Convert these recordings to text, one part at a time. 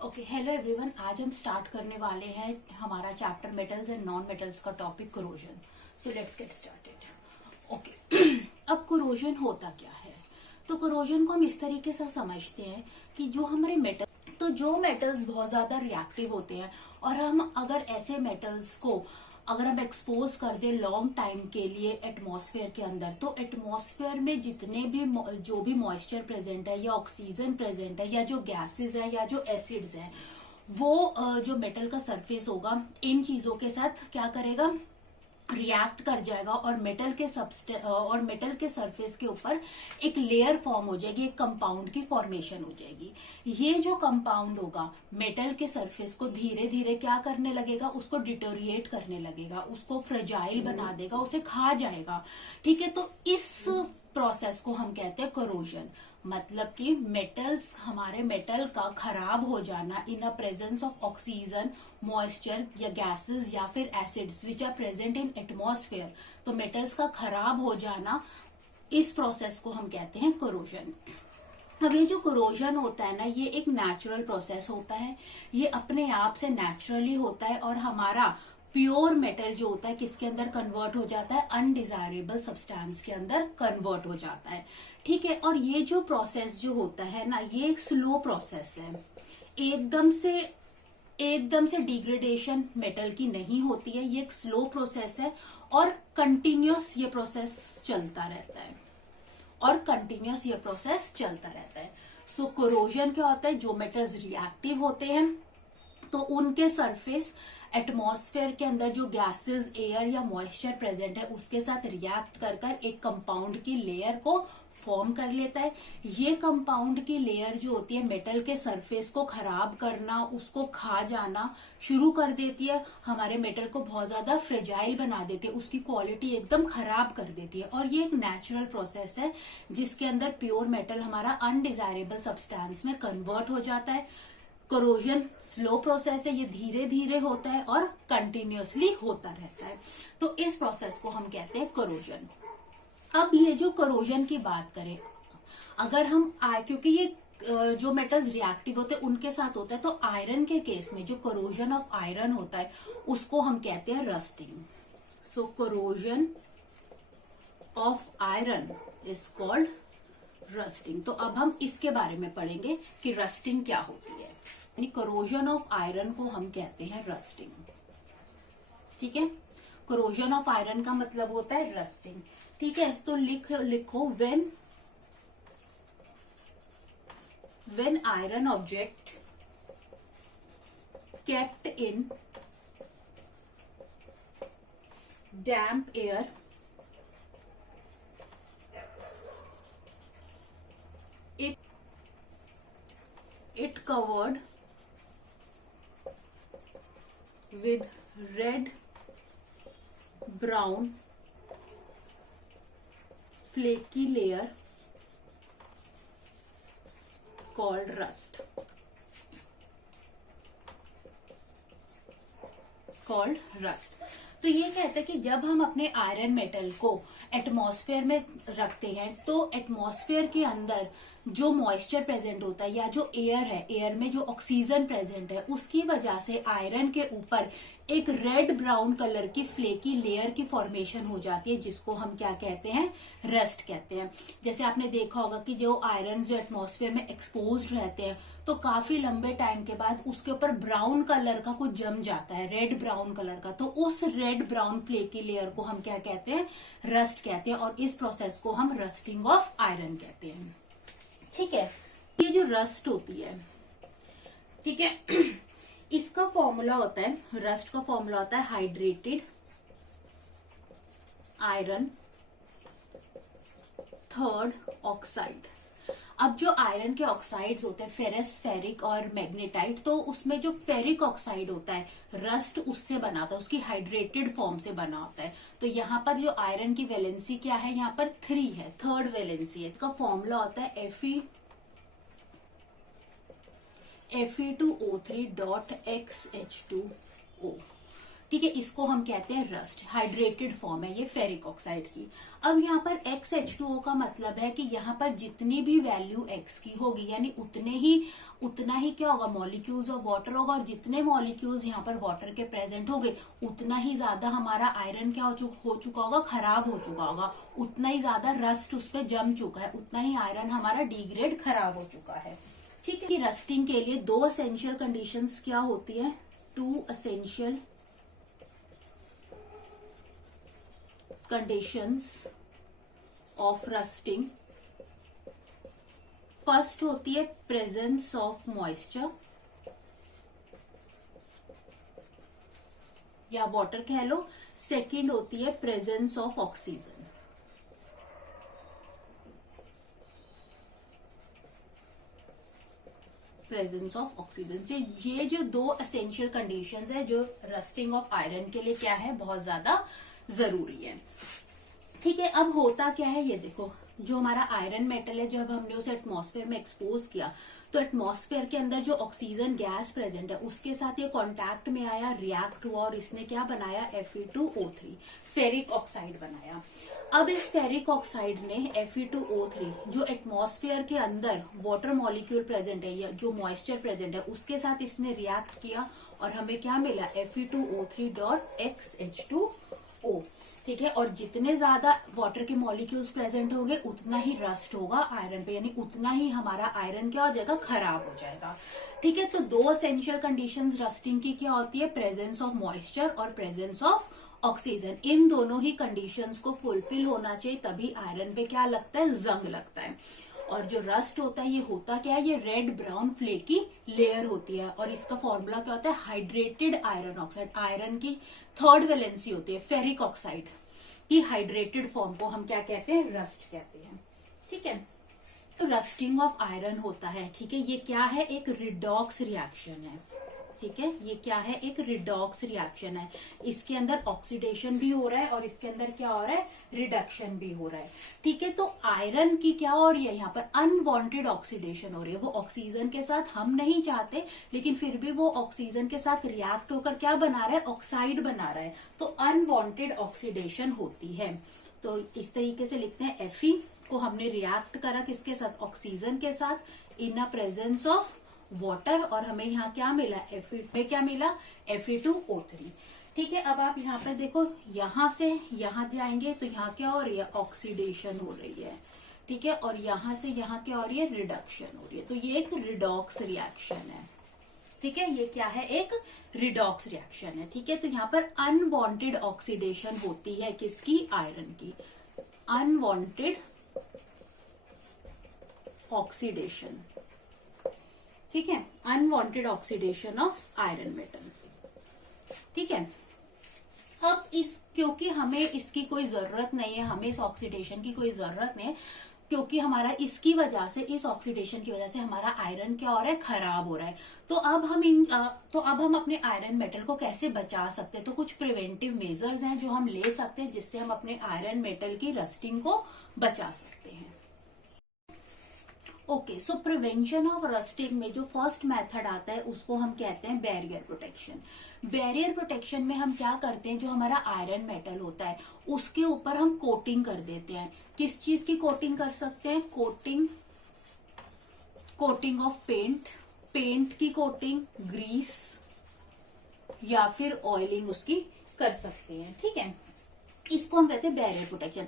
Okay, hello everyone. आज हम start करने वाले हैं हमारा chapter metals and non metals का topic corrosion. So let's get started. Okay, अब कोरोजन होता क्या है? तो कोरोजन को हम इस तरीके से समझते हैं कि जो हमारे जो मेटल्स बहुत ज्यादा रिएक्टिव होते हैं और हम अगर ऐसे मेटल्स को अगर हम एक्सपोज कर दे लॉन्ग टाइम के लिए एटमॉस्फेयर के अंदर, तो एटमॉस्फेयर में जितने भी जो भी मॉइस्चर प्रेजेंट है या ऑक्सीजन प्रेजेंट है या जो गैसेस है या जो एसिड्स हैं, वो जो मेटल का सरफेस होगा इन चीजों के साथ क्या करेगा, रिएक्ट कर जाएगा और मेटल के सरफेस के ऊपर एक लेयर फॉर्म हो जाएगी, एक कंपाउंड की फॉर्मेशन हो जाएगी। ये जो कंपाउंड होगा मेटल के सरफेस को धीरे धीरे क्या करने लगेगा, उसको डिटोरिएट करने लगेगा, उसको फ्रेजाइल बना देगा, उसे खा जाएगा। ठीक है, तो इस प्रोसेस को हम कहते हैं कोरोजन। मतलब कि मेटल्स, हमारे मेटल का खराब हो जाना in a presence of oxygen, moisture या गैसेस या फिर acids which are present in atmosphere. तो मेटल्स का खराब हो जाना, इस प्रोसेस को हम कहते हैं कोरोजन। अब ये जो कोरोजन होता है ना, ये एक नेचुरल प्रोसेस होता है, ये अपने आप से नेचुरली होता है और हमारा प्योर मेटल जो होता है किसके अंदर कन्वर्ट हो जाता है, अनडिजायरेबल सब्सटेंस के अंदर कन्वर्ट हो जाता है। ठीक है, और ये जो प्रोसेस जो होता है ना, ये एक स्लो प्रोसेस है। एकदम से डिग्रेडेशन मेटल की नहीं होती है, ये एक स्लो प्रोसेस है और कंटिन्यूस ये प्रोसेस चलता रहता है सो कोरोजन क्या होता है, जो मेटल्स रिएक्टिव होते हैं तो उनके सरफेस एटमॉस्फेयर के अंदर जो गैसेस, एयर या मॉइस्चर प्रेजेंट है उसके साथ रिएक्ट कर कर एक कंपाउंड की लेयर को फॉर्म कर लेता है। ये कंपाउंड की लेयर जो होती है मेटल के सरफेस को खराब करना, उसको खा जाना शुरू कर देती है, हमारे मेटल को बहुत ज्यादा फ्रेजाइल बना देती है, उसकी क्वालिटी एकदम खराब कर देती है। और ये एक नेचुरल प्रोसेस है जिसके अंदर प्योर मेटल हमारा अनडिजायरेबल सब्सटेंस में कन्वर्ट हो जाता है। कोरोजन स्लो प्रोसेस है, ये धीरे धीरे होता है और कंटिन्यूअसली होता रहता है। तो इस प्रोसेस को हम कहते हैं कोरोजन। अब ये जो कोरोजन की बात करें, अगर हम क्योंकि ये जो मेटल्स रिएक्टिव होते हैं उनके साथ होता है, तो आयरन के केस में जो कोरोजन ऑफ आयरन होता है उसको हम कहते हैं rusting. So corrosion of iron is called rusting. तो अब हम इसके बारे में पढ़ेंगे कि रस्टिंग क्या होती है। यानी कोरोजन ऑफ आयरन को हम कहते हैं रस्टिंग। ठीक है, कोरोजन ऑफ आयरन का मतलब होता है रस्टिंग। ठीक है, तो लिखो when iron object kept in damp air it covered with red brown flaky layer called rust. तो ये कहते हैं कि जब हम अपने आयरन मेटल को एटमॉस्फेयर में रखते हैं तो एटमॉस्फेयर के अंदर जो मॉइस्चर प्रेजेंट होता है या जो एयर है, एयर में जो ऑक्सीजन प्रेजेंट है, उसकी वजह से आयरन के ऊपर एक रेड ब्राउन कलर की फ्लेकी लेयर की फॉर्मेशन हो जाती है, जिसको हम क्या कहते हैं, रस्ट कहते हैं। जैसे आपने देखा होगा कि जो आयरन जो एटमॉस्फेयर में एक्सपोज्ड रहते हैं तो काफी लंबे टाइम के बाद उसके ऊपर ब्राउन कलर का कुछ जम जाता है, रेड ब्राउन कलर का, तो उस रेड ब्राउन फ्लेकी लेयर को हम क्या कहते हैं, रस्ट कहते हैं। और इस प्रोसेस को हम रस्टिंग ऑफ आयरन कहते हैं। ठीक है, ये जो रस्ट होती है, ठीक है, इसका फॉर्मूला होता है, रस्ट का फॉर्मूला होता है हाइड्रेटेड आयरन थर्ड ऑक्साइड। अब जो आयरन के ऑक्साइड्स होते हैं फेरस, फेरिक और मैग्नेटाइट, तो उसमें जो फेरिक ऑक्साइड होता है रस्ट उससे बना होता है, उसकी हाइड्रेटेड फॉर्म से बना होता है। तो यहाँ पर जो आयरन की वैलेंसी क्या है, यहाँ पर 3 है, थर्ड वैलेंसी है। इसका फॉर्मूला होता है Fe2O3 डॉट XH2O। ठीक है, इसको हम कहते हैं रस्ट। हाइड्रेटेड फॉर्म है ये फेरिक ऑक्साइड की। अब यहाँ पर XH2O का मतलब है कि यहाँ पर जितनी भी वैल्यू X की होगी यानी उतना ही क्या होगा, मॉलिक्यूल्स ऑफ वाटर होगा, और जितने मॉलिक्यूल्स यहाँ पर वाटर के प्रेजेंट होंगे उतना ही ज्यादा हमारा आयरन क्या हो चुका होगा, खराब हो चुका होगा, उतना ही ज्यादा रस्ट उस पर जम चुका है, उतना ही आयरन हमारा डिग्रेड खराब हो चुका है। ठीक है, कि रस्टिंग के लिए 2 एसेंशियल कंडीशंस क्या होती है, 2 essential conditions of rusting. First होती है प्रेजेंस ऑफ मॉइस्चर या वाटर कह लो। सेकंड होती है presence of oxygen. Presence of oxygen से ये जो 2 एसेंशियल कंडीशंस है जो रस्टिंग ऑफ आयरन के लिए क्या है, बहुत ज्यादा जरूरी है। ठीक है, अब होता क्या है ये देखो, जो हमारा आयरन मेटल है जब हमने उसे एटमॉस्फेयर में एक्सपोज किया तो एटमॉस्फेयर के अंदर जो ऑक्सीजन गैस प्रेजेंट है उसके साथ ये कांटेक्ट में आया, रिएक्ट हुआ और इसने क्या बनाया, Fe2O3 फेरिक ऑक्साइड बनाया। अब इस फेरिक ऑक्साइड ने Fe2O3 जो एटमॉस्फेयर के अंदर वाटर मॉलिक्यूल प्रेजेंट है या जो मॉइस्चर प्रेजेंट है उसके साथ इसने रिएक्ट किया और हमें क्या मिला, Fe2O3.XH2O। ठीक है, और जितने ज्यादा वाटर के मॉलिक्यूल्स प्रेजेंट होंगे उतना ही रस्ट होगा आयरन पे, यानी उतना ही हमारा आयरन क्या हो जाएगा, खराब हो जाएगा। ठीक है, तो 2 एसेंशियल कंडीशंस रस्टिंग की क्या होती है, प्रेजेंस ऑफ मॉइस्चर और प्रेजेंस ऑफ ऑक्सीजन। इन दोनों ही कंडीशंस को फुलफिल होना चाहिए तभी आयरन पे क्या लगता है, जंग लगता है। और जो रस्ट होता है ये होता क्या है, ये रेड ब्राउन फ्लेकी लेयर होती है और इसका फॉर्मूला क्या होता है, हाइड्रेटेड आयरन ऑक्साइड। आयरन की 3rd वैलेंसी होती है, फेरिक ऑक्साइड की हाइड्रेटेड फॉर्म को हम क्या कहते हैं, रस्ट कहते हैं। ठीक है, तो रस्टिंग ऑफ आयरन होता है। ठीक है, ये क्या है, एक रिडॉक्स रिएक्शन है। ठीक है, ये क्या है, एक रिडॉक्स रिएक्शन है। इसके अंदर ऑक्सीडेशन भी हो रहा है और इसके अंदर क्या हो रहा है, रिडक्शन भी हो रहा है। ठीक है, तो आयरन की क्या हो रही है, यहाँ पर अनवांटेड ऑक्सीडेशन हो रही है। वो ऑक्सीजन के साथ हम नहीं चाहते लेकिन फिर भी वो ऑक्सीजन के साथ रिएक्ट होकर क्या बना रहा है, ऑक्साइड बना रहा है, तो अनवांटेड ऑक्सीडेशन होती है। तो इस तरीके से लिखते हैं, Fe को हमने रिएक्ट करा किसके साथ, ऑक्सीजन के साथ, इन अ प्रेजेंस ऑफ वाटर, और हमें यहाँ क्या मिला, क्या मिला, Fe2O3। ठीक है, अब आप यहाँ पर देखो, यहां से यहां जाएंगे तो यहाँ क्या हो रही है, ऑक्सीडेशन हो रही है। ठीक है, और यहां से यहाँ क्या हो रही है, रिडक्शन हो रही है। तो ये एक रिडॉक्स रिएक्शन है। ठीक है, ये क्या है, एक रिडॉक्स रिएक्शन है। ठीक है, तो यहाँ पर अनवांटेड ऑक्सीडेशन होती है किसकी, आयरन की। अनवांटेड ऑक्सीडेशन, ठीक है, unwanted oxidation of iron metal. ठीक है, अब क्योंकि हमें इसकी कोई जरूरत नहीं है, हमें इस ऑक्सीडेशन की कोई जरूरत नहीं है, क्योंकि हमारा इसकी वजह से, इस ऑक्सीडेशन की वजह से हमारा आयरन क्या हो रहा है, खराब हो रहा है। तो अब हम अपने आयरन मेटल को कैसे बचा सकते हैं, तो कुछ प्रिवेंटिव मेजर्स हैं जो हम ले सकते हैं जिससे हम अपने आयरन मेटल की रस्टिंग को बचा सकते हैं। Okay, so prevention of rusting में जो फर्स्ट मेथड आता है उसको हम कहते हैं बैरियर प्रोटेक्शन। बैरियर प्रोटेक्शन में हम क्या करते हैं, जो हमारा आयरन मेटल होता है उसके ऊपर हम कोटिंग कर देते हैं। किस चीज की कोटिंग कर सकते हैं, कोटिंग ऑफ पेंट की कोटिंग, ग्रीस या फिर ऑयलिंग उसकी कर सकते हैं। ठीक है, इसको हम कहते हैं बैरियर प्रोटेक्शन।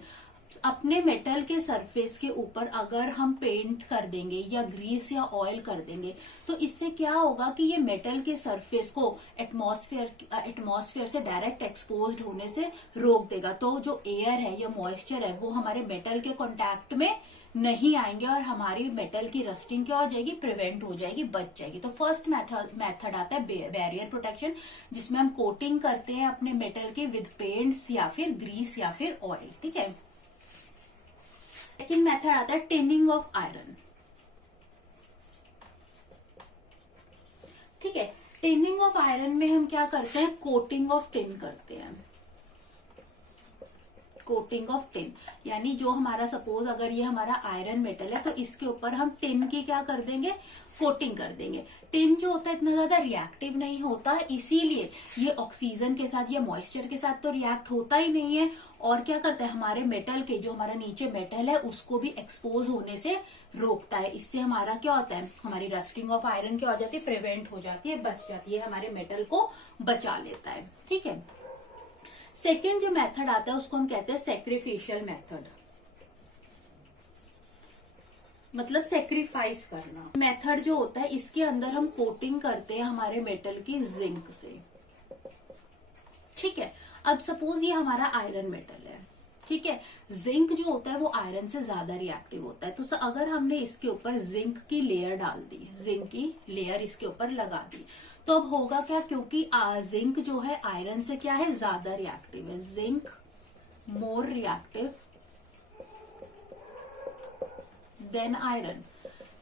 अपने मेटल के सरफेस के ऊपर अगर हम पेंट कर देंगे या ग्रीस या ऑयल कर देंगे तो इससे क्या होगा कि ये मेटल के सरफेस को एटमॉस्फेयर से डायरेक्ट एक्सपोज्ड होने से रोक देगा। तो जो एयर है या मॉइस्चर है वो हमारे मेटल के कांटेक्ट में नहीं आएंगे और हमारी मेटल की रस्टिंग क्या हो जाएगी, प्रिवेंट हो जाएगी, बच जाएगी। तो फर्स्ट मेथड आता है बैरियर प्रोटेक्शन, जिसमें हम कोटिंग करते हैं अपने मेटल के विद पेंट्स या फिर ग्रीस या फिर ऑयल। ठीक है, सेकेंड मेथड आता है टिनिंग ऑफ आयरन। ठीक है, टिनिंग ऑफ आयरन में हम क्या करते हैं, कोटिंग ऑफ टिन करते हैं। कोटिंग ऑफ टिन, यानी जो हमारा सपोज अगर ये हमारा आयरन मेटल है तो इसके ऊपर हम टिन की क्या कर देंगे, कोटिंग कर देंगे। टिन जो होता है इतना ज्यादा रिएक्टिव नहीं होता, इसीलिए ये ऑक्सीजन के साथ या मॉइस्चर के साथ तो रिएक्ट होता ही नहीं है, और क्या करता है हमारे मेटल के, जो हमारा नीचे मेटल है उसको भी एक्सपोज होने से रोकता है। इससे हमारा क्या होता है, हमारी रस्टिंग ऑफ आयरन क्या हो जाती है, प्रिवेंट हो जाती है, बच जाती है, हमारे मेटल को बचा लेता है। ठीक है, सेकेंड जो मेथड आता है उसको हम कहते हैं सैक्रिफिशियल मेथड, मतलब सेक्रीफाइस करना। मेथड जो होता है इसके अंदर हम कोटिंग करते हैं हमारे मेटल की जिंक से। ठीक है, अब सपोज ये हमारा आयरन मेटल है, ठीक है, जिंक जो होता है वो आयरन से ज्यादा रिएक्टिव होता है, तो अगर हमने इसके ऊपर जिंक की लेयर डाल दी, जिंक की लेयर इसके ऊपर लगा दी, तो अब होगा क्या, क्योंकि जिंक जो है आयरन से क्या है, ज्यादा रिएक्टिव है, zinc more reactive than iron.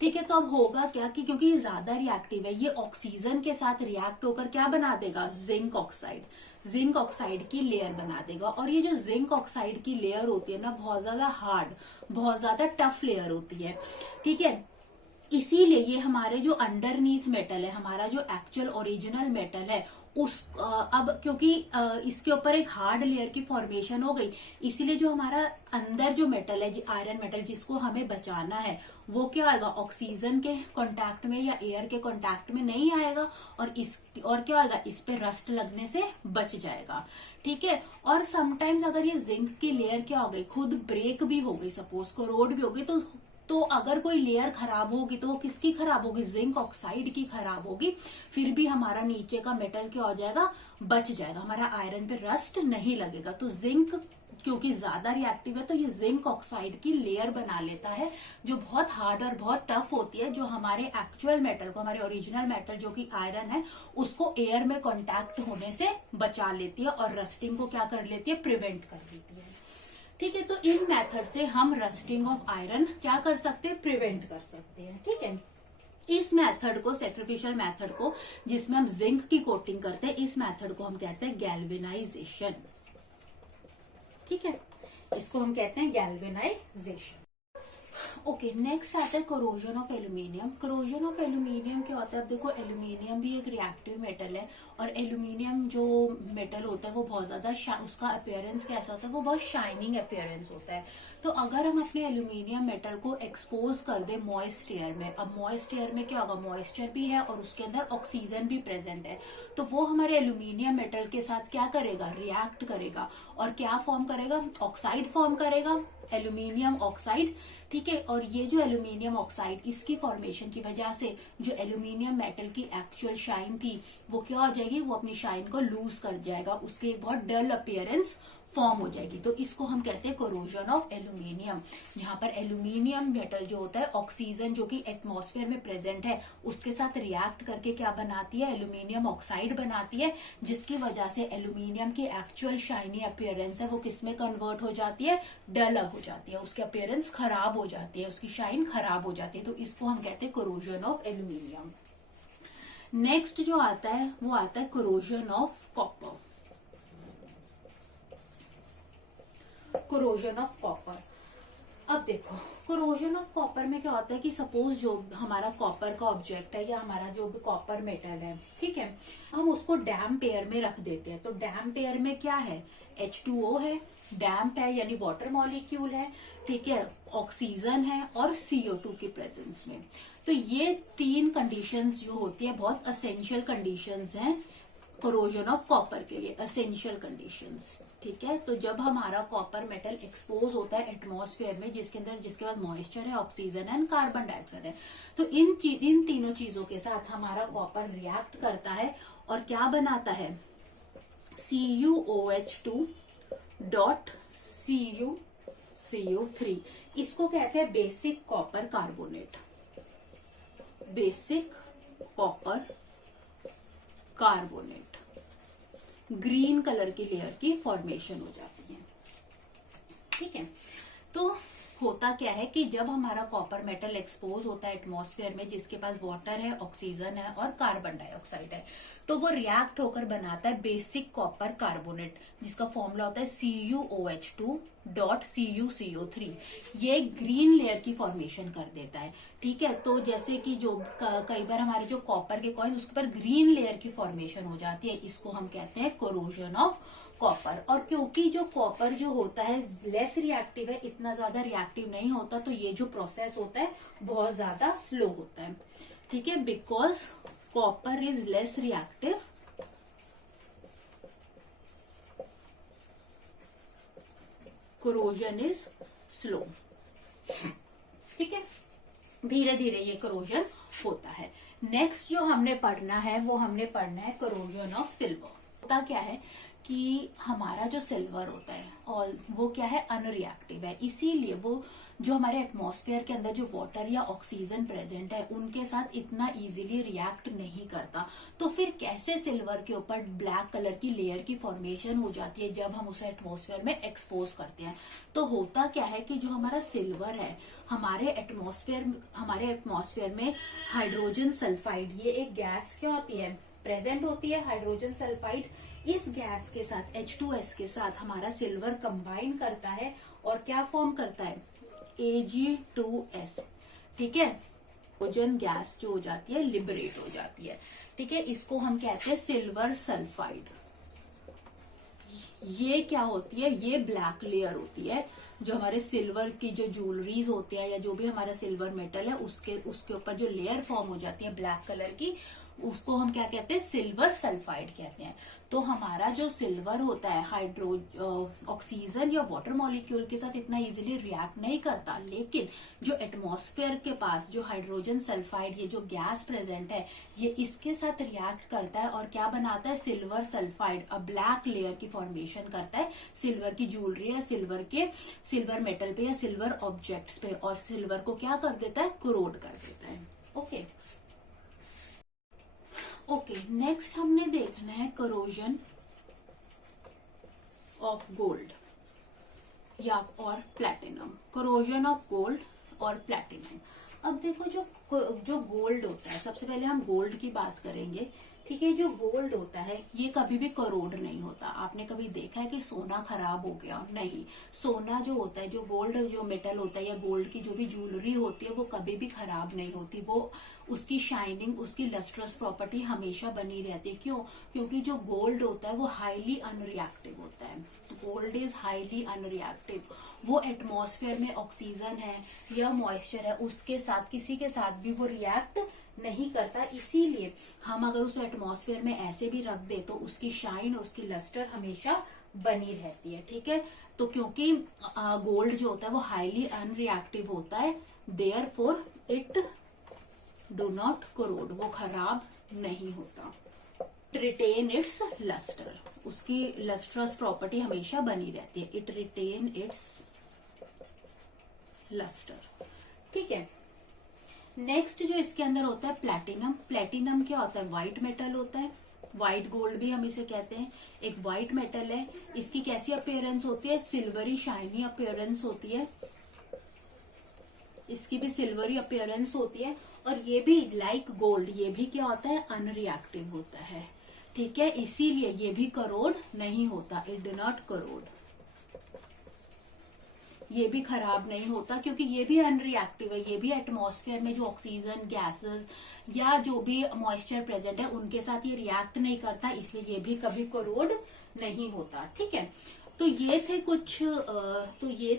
ठीक है, तो अब होगा क्या कि क्योंकि ये ज्यादा रिएक्टिव है, ये ऑक्सीजन के साथ रिएक्ट होकर क्या बना देगा, जिंक ऑक्साइड, जिंक ऑक्साइड की लेयर बना देगा। और ये जो जिंक ऑक्साइड की लेयर होती है ना, बहुत ज्यादा हार्ड, बहुत ज्यादा टफ लेयर होती है। ठीक है, इसीलिए ये हमारे जो अंडरनीथ मेटल है, हमारा जो एक्चुअल ओरिजिनल मेटल है, उस अब क्योंकि इसके ऊपर एक हार्ड लेयर की फॉर्मेशन हो गई, इसीलिए जो हमारा अंदर जो मेटल है, आयरन मेटल जिसको हमें बचाना है, वो क्या आएगा, ऑक्सीजन के कांटेक्ट में या एयर के कांटेक्ट में नहीं आएगा, और क्या आएगा, इस पे रस्ट लगने से बच जाएगा। ठीक है, और समटाइम्स अगर ये जिंक की लेयर क्या हो गई, खुद ब्रेक भी हो गई, सपोज कोरोड भी हो गई, तो अगर कोई लेयर खराब होगी तो वो किसकी खराब होगी, जिंक ऑक्साइड की खराब होगी, फिर भी हमारा नीचे का मेटल क्या हो जाएगा, बच जाएगा, हमारा आयरन पे रस्ट नहीं लगेगा। तो जिंक क्योंकि ज्यादा रिएक्टिव है, तो ये जिंक ऑक्साइड की लेयर बना लेता है, जो बहुत हार्ड और बहुत टफ होती है, जो हमारे एक्चुअल मेटल को, हमारे ओरिजिनल मेटल जो कि आयरन है, उसको एयर में कांटेक्ट होने से बचा लेती है, और रस्टिंग को क्या कर लेती है, प्रिवेंट कर देती है। ठीक है, तो इन मेथड से हम रस्टिंग ऑफ आयरन क्या कर सकते हैं, प्रिवेंट कर सकते हैं। ठीक है, इस मेथड को, सैक्रिफिशियल मेथड को, जिसमें हम जिंक की कोटिंग करते हैं, इस मेथड को हम कहते हैं गैल्वेनाइजेशन। ठीक है, इसको हम कहते हैं गैल्वेनाइजेशन। ओके, नेक्स्ट आता है corrosion of aluminium. Corrosion of aluminium क्या होता है, अब देखो एल्यूमिनियम भी एक रिएक्टिव मेटल है, और एल्यूमिनियम जो मेटल होता है वो बहुत ज्यादा, उसका अपीयरेंस कैसा होता है, वो बहुत शाइनिंग अपीयरेंस होता है। तो अगर हम अपने एल्यूमिनियम मेटल को एक्सपोज कर दे मॉइस्ट एयर में, अब मॉइस्ट एयर में क्या होगा, मॉइस्चर भी है और उसके अंदर ऑक्सीजन भी प्रेजेंट है, तो वो हमारे एल्यूमिनियम मेटल के साथ क्या करेगा, रिएक्ट करेगा, और क्या फॉर्म करेगा, ऑक्साइड फॉर्म करेगा, एल्यूमिनियम ऑक्साइड। ठीक है, और ये जो एल्यूमिनियम ऑक्साइड, इसकी फॉर्मेशन की वजह से जो एल्यूमिनियम मेटल की एक्चुअल शाइन थी वो क्या हो जाएगी, वो अपनी शाइन को लूज कर जाएगा, उसके एक बहुत डल अपीयरेंस फॉर्म हो जाएगी। तो इसको हम कहते हैं कोरोजन ऑफ एल्यूमिनियम, जहां पर एल्यूमिनियम मेटल जो होता है, ऑक्सीजन जो कि एटमॉस्फेयर में प्रेजेंट है उसके साथ रिएक्ट करके क्या बनाती है, एल्यूमिनियम ऑक्साइड बनाती है, जिसकी वजह से एल्यूमिनियम की एक्चुअल शाइनी अपीयरेंस है वो किसमें कन्वर्ट हो जाती है, डल हो जाती है, उसकी अपीयरेंस खराब हो जाती है, उसकी शाइन खराब हो जाती है। तो इसको हम कहते हैं कोरोजन ऑफ एल्यूमिनियम। नेक्स्ट जो आता है वो आता है corrosion of copper. Corrosion of copper, अब देखो कोरोजन ऑफ कॉपर में क्या होता है कि सपोज जो हमारा कॉपर का ऑब्जेक्ट है या हमारा जो भी कॉपर मेटल है, ठीक है, हम उसको डैम्प एयर में रख देते हैं। तो डैम्प एयर में क्या है, H2O है, डैम्प है यानी वाटर मॉलिक्यूल है, ठीक है, ऑक्सीजन है और CO2 की प्रेजेंस में। तो ये तीन कंडीशंस जो होती है बहुत असेंशियल कंडीशंस हैं कोरोजन ऑफ कॉपर के लिए, असेंशियल कंडीशंस। ठीक है, तो जब हमारा कॉपर मेटल एक्सपोज होता है एटमॉस्फेयर में, जिसके पास मॉइस्चर है, ऑक्सीजन है, कार्बन डाइऑक्साइड है, तो इन तीनों चीजों के साथ हमारा कॉपर रिएक्ट करता है और क्या बनाता है, CuOH2 डॉट CO3। इसको कहते हैं basic copper carbonate, basic copper carbonate. Green colour की लेयर की फॉर्मेशन हो जाती है। ठीक है, तो होता क्या है कि जब हमारा कॉपर मेटल एक्सपोज होता है एटमॉस्फेयर में, जिसके पास वाटर है, ऑक्सीजन है और कार्बन डाइऑक्साइड है, तो वो रिएक्ट होकर बनाता है बेसिक कॉपर कार्बोनेट, जिसका फॉर्मूला होता है CuOH2 CuCO3 ये ग्रीन लेयर की फॉर्मेशन कर देता है। ठीक है, तो जैसे कि जो कई बार हमारे जो कॉपर के कॉइन उसके ऊपर ग्रीन लेयर की फॉर्मेशन हो जाती है, इसको हम कहते हैं कोरोजन ऑफ कॉपर। और क्योंकि जो कॉपर जो होता है लेस रिएक्टिव है, इतना ज्यादा रिएक्टिव नहीं होता, तो ये जो प्रोसेस होता है बहुत ज्यादा स्लो होता है। ठीक है, because copper is less reactive, corrosion is slow. ठीक है, धीरे धीरे ये कोरोजन होता है। नेक्स्ट जो हमने पढ़ना है वो हमने पढ़ना है कोरोजन ऑफ सिल्वर। होता क्या है कि हमारा जो सिल्वर होता है और वो क्या है, अनरिएक्टिव है, इसीलिए वो जो हमारे एटमॉस्फेयर के अंदर जो वाटर या ऑक्सीजन प्रेजेंट है उनके साथ इतना इजीली रिएक्ट नहीं करता। तो फिर कैसे सिल्वर के ऊपर ब्लैक कलर की लेयर की फॉर्मेशन हो जाती है जब हम उसे एटमॉस्फेयर में एक्सपोज करते हैं। तो होता क्या है कि जो हमारा सिल्वर है हमारे एटमॉस्फेयर में हाइड्रोजन सल्फाइड, ये एक गैस क्या होती है, प्रेजेंट होती है हाइड्रोजन सल्फाइड। इस गैस के साथ H2S के साथ हमारा सिल्वर कंबाइन करता है और क्या फॉर्म करता है, Ag2S। ठीक है, हाइड्रोजन गैस जो हो जाती है लिबरेट हो जाती है। ठीक है, इसको हम कहते हैं सिल्वर सल्फाइड। ये क्या होती है, ये ब्लैक लेयर होती है जो हमारे सिल्वर की जो ज्वेलरीज होती है या जो भी हमारा सिल्वर मेटल है उसके ऊपर जो लेयर फॉर्म हो जाती है ब्लैक कलर की, उसको हम क्या कहते हैं, सिल्वर सल्फाइड कहते हैं। तो हमारा जो सिल्वर होता है ऑक्सीजन या वाटर मॉलिक्यूल के साथ इतना इजीली रिएक्ट नहीं करता, लेकिन जो एटमॉस्फेयर के पास जो हाइड्रोजन सल्फाइड, ये जो गैस प्रेजेंट है, ये इसके साथ रिएक्ट करता है और क्या बनाता है, सिल्वर सल्फाइड, अ ब्लैक लेयर की फॉर्मेशन करता है सिल्वर की ज्वेलरी या सिल्वर मेटल पे या सिल्वर ऑब्जेक्ट्स पे, और सिल्वर को क्या कर देता है, कोरोड कर देता है। ओके, नेक्स्ट हमने देखना है कोरोजन ऑफ गोल्ड या और प्लैटिनम। कोरोजन ऑफ गोल्ड और प्लैटिनम। अब देखो जो गोल्ड होता है, सबसे पहले हम गोल्ड की बात करेंगे। ठीक है, जो गोल्ड होता है ये कभी भी करोड नहीं होता। आपने कभी देखा है कि सोना खराब हो गया? नहीं, सोना जो होता है, जो गोल्ड जो मेटल होता है या गोल्ड की जो भी ज्वेलरी होती है वो कभी भी खराब नहीं होती। वो उसकी शाइनिंग, उसकी लस्ट्रस प्रॉपर्टी हमेशा बनी रहती है। क्यों? क्योंकि जो गोल्ड होता है वो हाईली अनरिएक्टिव होता है। Gold is highly unreactive. वो एटमॉस्फेयर में ऑक्सीजन है या मॉइस्चर है उसके साथ, किसी के साथ भी वो रिएक्ट नहीं करता। इसीलिए हम अगर उसे एटमॉस्फेयर में ऐसे भी रख दे तो उसकी शाइन और उसकी लस्टर हमेशा बनी रहती है। ठीक है, तो क्योंकि गोल्ड जो होता है वो हाईली अनरिएक्टिव होता है, therefore it do not corrode, वो खराब नहीं होता। रिटेन इट्स लस्टर, उसकी लस्ट्रस प्रॉपर्टी हमेशा बनी रहती है। It retain its lustre. ठीक है, नेक्स्ट जो इसके अंदर होता है प्लैटिनम। प्लैटिनम क्या होता है? व्हाइट मेटल होता है, व्हाइट गोल्ड भी हम इसे कहते हैं। एक व्हाइट मेटल है, इसकी कैसी अपीयरेंस होती है? सिल्वरी शाइनी अपीयरेंस होती है, इसकी भी सिल्वरी अपीयरेंस होती है। और ये भी लाइक गोल्ड, ये भी क्या होता है? अनरिएक्टिव होता है। ठीक है, इसीलिए ये भी करोड नहीं होता, इट डू नॉट करोड, ये भी खराब नहीं होता क्योंकि ये भी अनरिएक्टिव है। ये भी एटमॉस्फेयर में जो ऑक्सीजन गैसेस या जो भी मॉइस्चर प्रेजेंट है उनके साथ ये रिएक्ट नहीं करता, इसलिए ये भी कभी कोरोड नहीं होता। ठीक है, तो ये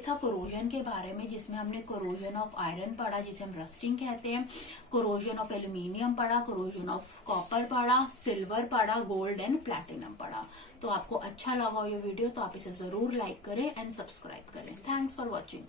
था कोरोजन के बारे में, जिसमें हमने कोरोजन ऑफ आयरन पढ़ा जिसे हम रस्टिंग कहते हैं, कोरोजन ऑफ एल्यूमिनियम पढ़ा, कोरोजन ऑफ कॉपर पढ़ा, सिल्वर पढ़ा, गोल्ड एंड प्लैटिनम पढ़ा। तो आपको अच्छा लगा ये वीडियो तो आप इसे जरूर लाइक करें एंड सब्सक्राइब करें। Thanks for watching.